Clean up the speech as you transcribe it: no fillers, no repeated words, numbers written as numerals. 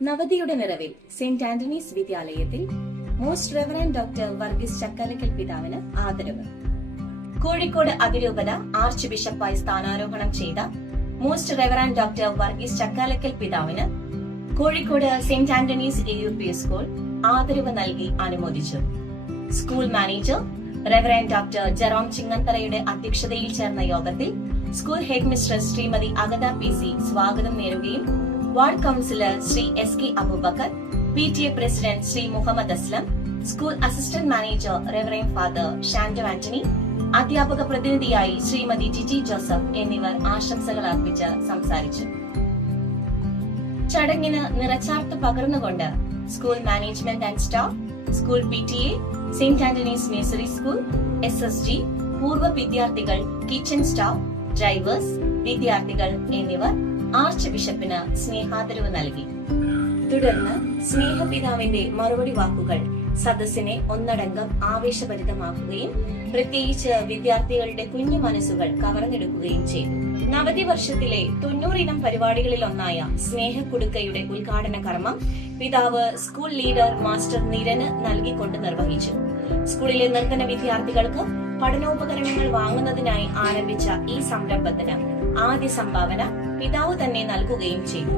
നവതിയുടെ നിറവിൽ saint Antony's വിദ്യാലയത്തിൽ most reverend doctor Varghese Chakkalakkal പിതാവിന് ആദരവ്. കോഴിക്കോട് അതിരൂപത ആർച്ച് ബിഷപ്പായി സ്ഥാനാരോഹണം ചെയ്ത most reverend doctor Varghese Chakkalakkal പിതാവിന് Kozhikode saint Antony's AUP school ആദരവ് നൽകി അനുമോദിച്ചു. School manager reverend doctor Jerome ചിങ്ങന്തറയുടെ അധ്യക്ഷതയിൽ ചേർന്ന യോഗത്തിൽ school head mistress Shrimati Agatha PC സ്വാഗതം നേരുകയും ward councillor Shri SK Abubakar, PTA president Shri Muhammad Aslam, school assistant manager reverend father Shando Antony, അധ്യാപക പ്രതിനിധിയായി ശ്രീമതി ജിജി ജോസഫ് എന്നിവർ ആശംസകൾ അർപ്പിച്ച് സംസാരിച്ചു. ചടങ്ങിന് നിറച്ചാർത്ത് പകർന്നുകൊണ്ട് school management and staff, school PTA, saint Antony's nursery school, SSG, പൂർവ്വ വിദ്യാർത്ഥികൾ, കിച്ചൺ സ്റ്റാഫ്, ഡ്രൈവേഴ്സ്, വിദ്യാർത്ഥികൾ എന്നിവർ ആർച്ച് ബിഷപ്പിന് സ്നേഹാദരവ് നൽകി. തുടർന്ന് സ്നേഹപിതാവിന്റെ മറുപടി വാക്കുകൾ സദസ്സിനെ ഒന്നടങ്കം ആവേശഭരിതമാക്കുകയും പ്രത്യേകിച്ച് വിദ്യാർത്ഥികളുടെ കുഞ്ഞു മനസ്സുകൾ കവർന്നെടുക്കുകയും ചെയ്തു. നവതി വർഷത്തിലെ 90 ഇനം പരിപാടികളിൽ ഒന്നായ സ്നേഹക്കുടുക്കയുടെ ഉദ്ഘാടന കർമ്മം പിതാവ് സ്കൂൾ ലീഡർ മാസ്റ്റർ നിരന് നൽകിക്കൊണ്ട് നിർവഹിച്ചു. സ്കൂളിലെ നിർധന വിദ്യാർത്ഥികൾക്ക് പഠനോപകരണങ്ങൾ വാങ്ങുന്നതിനായി ആരംഭിച്ച ഈ സംരംഭത്തിന് ആദ്യ സംഭാവന പിതാവ് തന്നെ നൽകുകയും ചെയ്തു.